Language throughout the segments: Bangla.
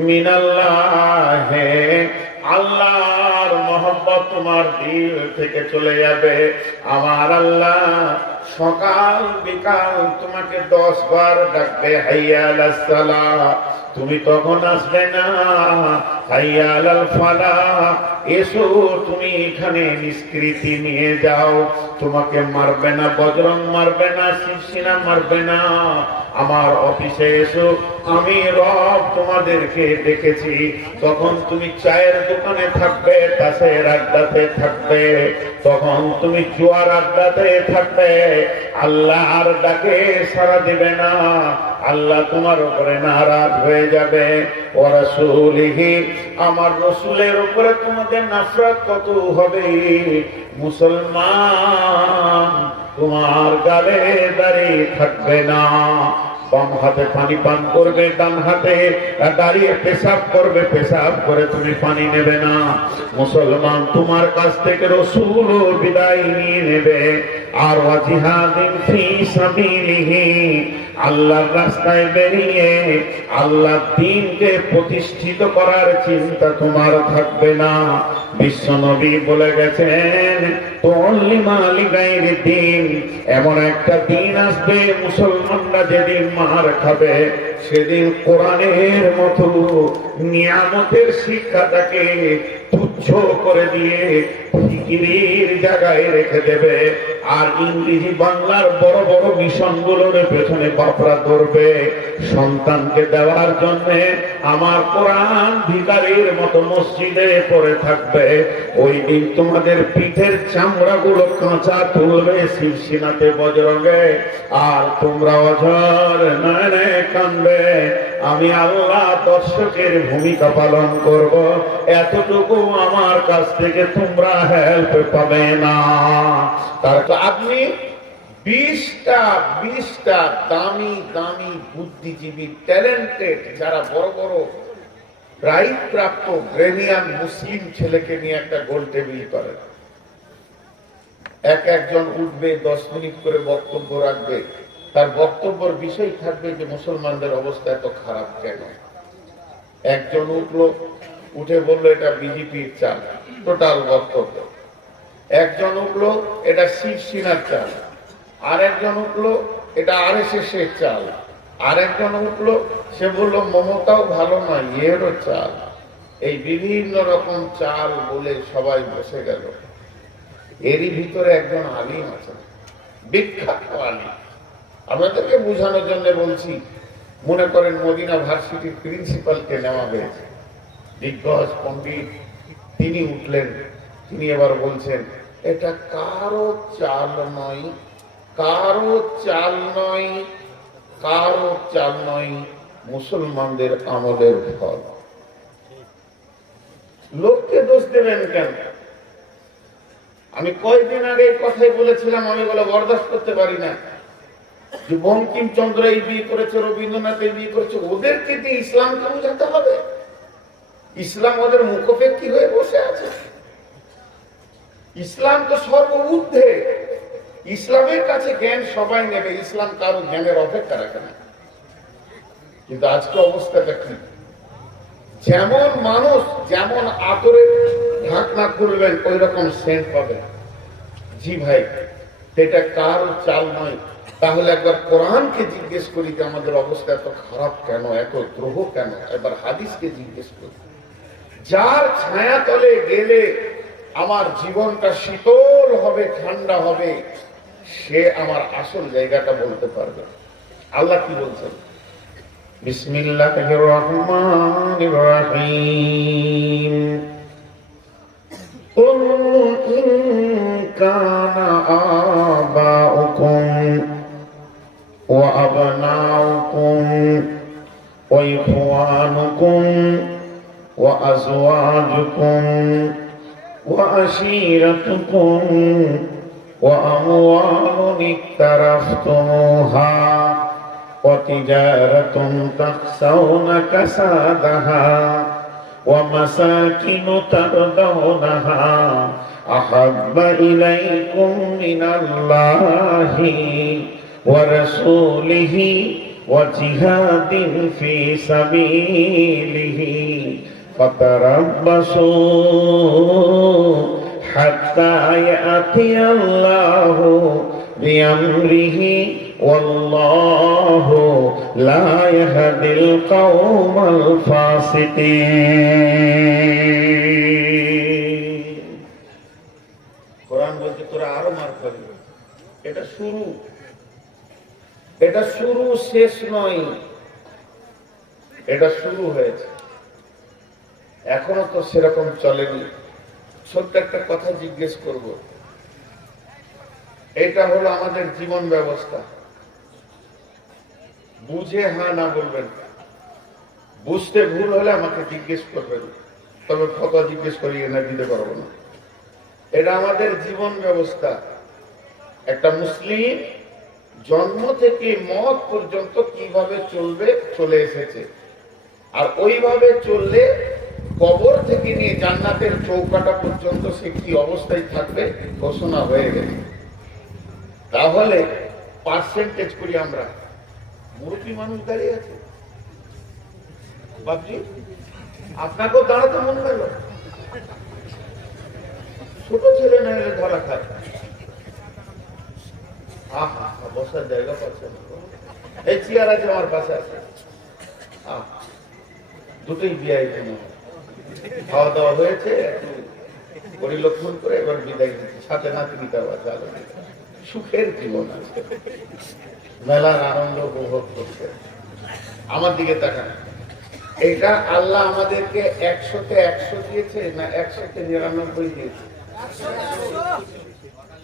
মিনাল্লাহ, আল্লাহর মোহাম্মদ তোমার দিল থেকে চলে যাবে। আমার আল্লাহ সকাল বিকাল তোমাকে দশ বার ডাকবে হাইয়াল সালা তুমি তখন আসবে না। এসো, তুমি এখানে নিষ্কৃতি নিয়ে যাও। তোমাকে মারবে না, বজরং মারবে না, শিবসিনা মারবে না। আমার অফিসে এসো, আমি রব তোমাদেরকে ডেকেছি। তখন তুমি চায়ের দোকানে থাকবে তাসের আড্ডাতে থাকবে। তখন তুমি জুয়ার আড্ডাতে থাকবে। আল্লাহ আর ডাকে সারা দিবে না। আল্লাহ তোমার উপরে নারাজ হয়ে যাবে। ও রাসূলিহি, আমার রসুলের উপরে তোমাদের নাফরত কত হবে? মুসলমান, তোমার গালে দাঁড়িয়ে থাকবে না। বাম হাতে পানি পান করবে, ডান হাতে দাঁড়িয়ে পেশাব করবে, পেশাব করে তুমি পানি নেবে না। মুসলমান তোমার কাছ থেকে রসুল বিদায় নিয়ে নেবে। আর সাবিলিহি, আল্লাহর রাস্তায় বেরিয়ে আল্লাহ দিনকে প্রতিষ্ঠিত করার চিন্তা তোমার থাকবে না। বিশ্ব নবী বলে গেছেন দিন, এমন একটা দিন আসবে, মুসলমানরা যেদিন মার খাবে, সেদিন কোরআনের মতো নিয়ামতের শিক্ষাটাকে তুচ্ছ করে দিয়ে ফিকিরির জায়গায় রেখে দেবে। আর ইংরেজি বাংলার বড় বড় মিশনগুলোর পেছনে বাপরা ধরবে। সন্তানকে দেওয়ার জন্য আমার কোরআন ভিকারির মতো মসজিদে পড়ে থাকবে। ওই দিন তোমাদের পিঠের চামড়া গুলো কাঁচা তুলবে শিবসিনাতে বজরঙ্গে। আর তোমরা অঝর নয়নে কানবে আমি আল্লাহ দর্শকের ভূমিকা পালন করব। এতটুকু আমার কাছ থেকে তোমরা হেল্প পাবে না। তার আপনি বিশটা বিশটা দামি দামি বুদ্ধিজীবী ট্যালেন্টেড যারা বড় বড় প্রাইজ প্রাপ্ত ব্রেনিয়ান মুসলিম ছেলেকে নিয়ে একটা গোল টেবিল করে। এক একজন উঠবে, দশ মিনিট করে বক্তব্য রাখবে। তার বক্তব্যের বিষয় থাকবে যে মুসলমানদের অবস্থা এত খারাপ কেন? একজন উঠল, উঠে বলল, এটা বিজেপির চাল, টোটাল বক্তব্য। একজন উঠল, এটা শিবসেনার চাল আর একজন উঠল, এটা আর এস এস এর চাল আর একজন উঠল, সে বলল, মমতাও ভালো নয় এরও চাল। এই বিভিন্ন রকম চাল বলে সবাই বসে গেল। এরই ভিতরে একজন আলিম আছে বিখ্যাত আলিম। আপনাদেরকে বোঝানোর জন্য বলছি, মনে করেন মদিনা ভার্সিটির প্রিন্সিপালকে নেওয়া হয়েছে। দিগ্গজ পণ্ডিত, তিনি উঠলেন, তিনি এবার বলছেন, এটা কারও চাল নয়, কারও চাল নয়, কারও চাল নয়, মুসলমানদের আমলের ফল। লোককে দোষ দেবেন কেন? আমি কয়েকদিন আগে কথাই বলেছিলাম, আমি বলে বরদাস্ত করতে পারি না। বঙ্কিমচন্দ্র এই বিয়ে করেছে, রবীন্দ্রনাথ এই বিয়ে করেছে, ওদেরকে দিয়ে হবে? ইসলাম ওদের হয়ে বসে আছে। ইসলাম তো ইসলামের কাছে জ্ঞান সবাই নেবে, ইসলাম জ্ঞানের অপেক্ষা রাখে না। কিন্তু আজকে অবস্থাটা কি যেমন মানুষ যেমন আতরের ঢাকনা খুলবেন ওই রকম সেন্ট পাবেন। জি ভাই এটা কারো চাল নয় তাহলে একবার কোরআনকে জিজ্ঞেস করি যে আমাদের অবস্থা এত খারাপ কেন এত দ্রোহ কেন একবার হাদিসকে জিজ্ঞেস করি যার ছায়া তলে গেলে আমার জীবনটা শীতল হবে ঠান্ডা হবে সে আমার আসল জায়গাটা বলতে পারবে আল্লাহ কি বলছেন বিসমিল্লাহির রহমানির রহিম قل إن كان آباؤكم وأبناؤكم وإخوانكم وأزواجكم وعشيرتكم وأموال اقترفتموها وتجارة تخشون كسادها ومساكن ترضونها أحب إليكم من الله ورسوله وجهاد في سبيله فتربصوا حتى يأتي الله بأمره والله لا يهدي القوم الفاسقين কোরআন বলতে তোরা আরো মার খাবি এটা শুরু এটা শুরু শেষ নয়। এটা শুরু হয়েছে। এখনও তো সেরকম চলেনি। ছোট্ট একটা কথা জিজ্ঞেস করব। এটা হলো আমাদের জীবন ব্যবস্থা। বুঝে হ্যাঁ না বলবেন। বুঝতে ভুল হলে আমাকে জিজ্ঞেস করবেন। তবে ফটো জিজ্ঞেস করিয়ে না দিতে পারব না। এটা আমাদের জীবন ব্যবস্থা। একটা মুসলিম জন্ম থেকে মত পর্যন্ত কীভাবে চলবে, চলে এসেছে। আর ওইভাবে চললে কবর থেকে নিয়ে জান্নাতের চৌকাটা পর্যন্ত সে কি অবস্থায় থাকবে, ঘোষণা হয়ে গেছে তাহলে পার্সেন্টেজ করি আমরা। মুরব্বী মানুষ দাঁড়িয়ে আছে? বাবজি আপনাকেও দাঁড়াতে মন গেল? ছোট ছেলে না এলে ধরা খায়। বসার জায়গা পাচ্ছে এই চেয়ার আছে আমার পাশে আছে। দুটোই বিয়াই খাওয়া দাওয়া হয়েছে পরিলক্ষণ করে এবার বিদায় দিচ্ছি সাথে নাতিনিটাও আছে সুখের জীবন আছে। মেলার আনন্দ উপভোগ করছে। আমার দিকে তাকান। এটা আল্লাহ আমাদেরকে একশোতে একশো দিয়েছে না একশোতে নিরানব্বই দিয়েছে?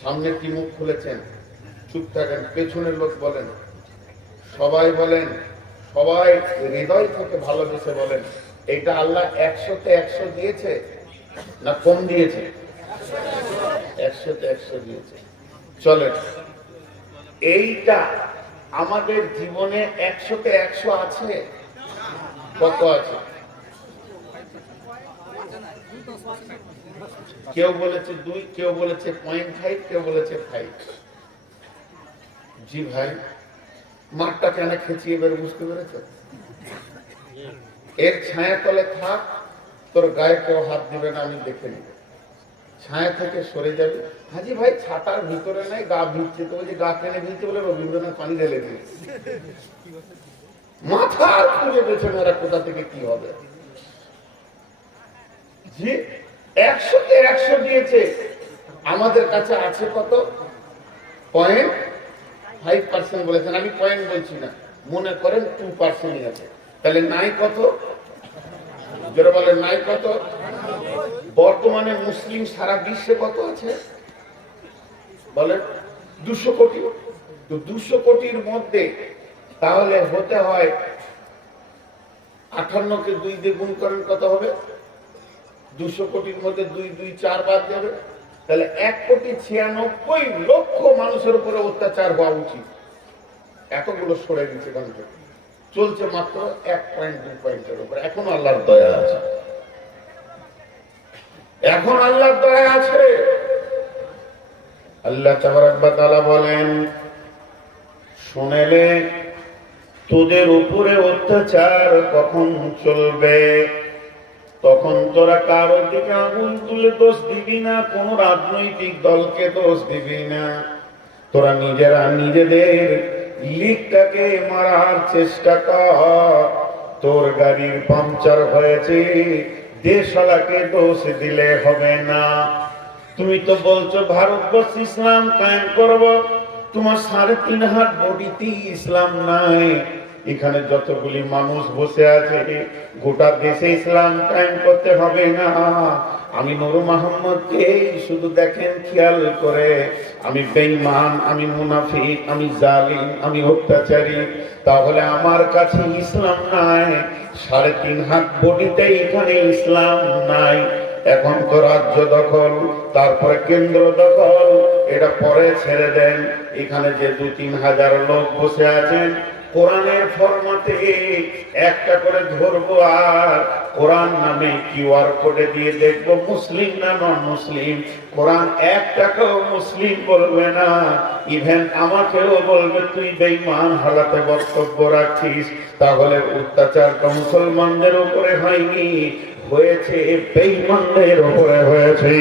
সামনে কি মুখ খুলেছেন? চুপ থাকেন, পেছনের লোক বলেন, সবাই বলেন, সবাই হৃদয় থেকে ভালোবেসে বলেন, এটা আল্লাহ একশোতে একশো দিয়েছে না কম দিয়েছে? একশোতে একশো দিয়েছে। চলেন, এইটা আমাদের জীবনে একশোতে একশো আছে? কত আছে? কেউ বলেছে দুই, কেউ বলেছে পয়েন্ট ফাইভ, কেউ বলেছে ফাইভ। জি ভাই। মাঠটা কেন খেঁচিয়ে এবার বুঝতে পেরেছ? এর ছায়া তলে থাক, তোর গায়ে কেউ হাত দিবে না, আমি দেখে নিব। ছায়া থেকে সরে যাবে। হাজি ভাই ছাতার ভিতরে নাই, গা ভিজছে তো বলছে গা কেনে ভিজছে বলে রবীন্দ্রনাথ পানি ঢেলে দিয়েছে। মাথার খুঁজে পেছনে এরা কোথা থেকে কি হবে। জি, একশোতে একশো দিয়েছে। আমাদের কাছে আছে কত? পয়েন্ট ফাইভ পার্সেন্ট বলেছেন, আমি পয়েন্ট বলছি না। মনে করেন টু পার্সেন্টই আছে। তাহলে নাই কত? যারা বলে নাই কত? বর্তমানে মুসলিম সারা বিশ্বে কত আছে? বলেন, দুশো কোটি। তো দুশো কোটির মধ্যে তাহলে হতে হয় আঠান্নকে দুই দিয়ে গুণ করেন কত হবে? দুশো কোটির মধ্যে দুই দুই, চার বাদ যাবে। তাহলে এক কোটি ছিয়ানব্বই লক্ষ মানুষের উপরে অত্যাচার হওয়া উচিত। এতগুলো সরে গেছে থেকে চলছে মাত্র এক পয়েন্ট দুই পয়েন্টের উপরে। এখন আল্লাহর দয়া আছে। এখন আল্লাহর দয়া আছে আল্লাহ তালা বলেন, শুনেলে তোদের উপরে অত্যাচার কখন চলবে? তখন তোরা কারোর দিকে আঙুল তুলে দোষ দিবি না, কোন রাজনৈতিক দলকে দোষ দিবি না। তোরা নিজেরা নিজেদের লিগটাকে মারার চেষ্টা কর। তোর গাড়ির পাংচার হয়েছে, দেশওয়ালাকে দোষ দিলে হবে না। তুমি তো বলছো ভারতবর্ষ ইসলাম কায়েম করব, তোমার সাড়ে তিন হাত বডিতে ইসলাম নাই। এখানে যতগুলি মানুষ বসে আছে, গোটা দেশে ইসলাম কায়েম করতে হবে না। আমি নুর মোহাম্মদকে শুধু দেখেন খেয়াল করে, আমি বেঈমান, আমি মুনাফিক, আমি জালিম, আমি অত্যাচারী, তাহলে আমার কাছে ইসলাম নাই। সাড়ে তিন হাত বডিতে এখানে ইসলাম নাই। এখন তো রাজ্য দখল, তারপরে কেন্দ্র দখল, এটা পরে ছেড়ে দেন। এখানে যে দু তিন হাজার লোক বসে আছেন কোরআনের ফরমাতে একটা করে ধরবো আর কোরআন নামে কিউআর কোডে দিয়ে দেখব মুসলিম না নন মুসলিম কোরআন একটাকেও মুসলিম বলবে না, ইভেন আমাকেও বলবে, তুই বেঈমান হালাতে বক্তব্য রাখিস, তাহলে অত্যাচারটা মুসলমানদের উপরে হয়নি, হয়েছে বেঈমানদের উপরে হয়েছে।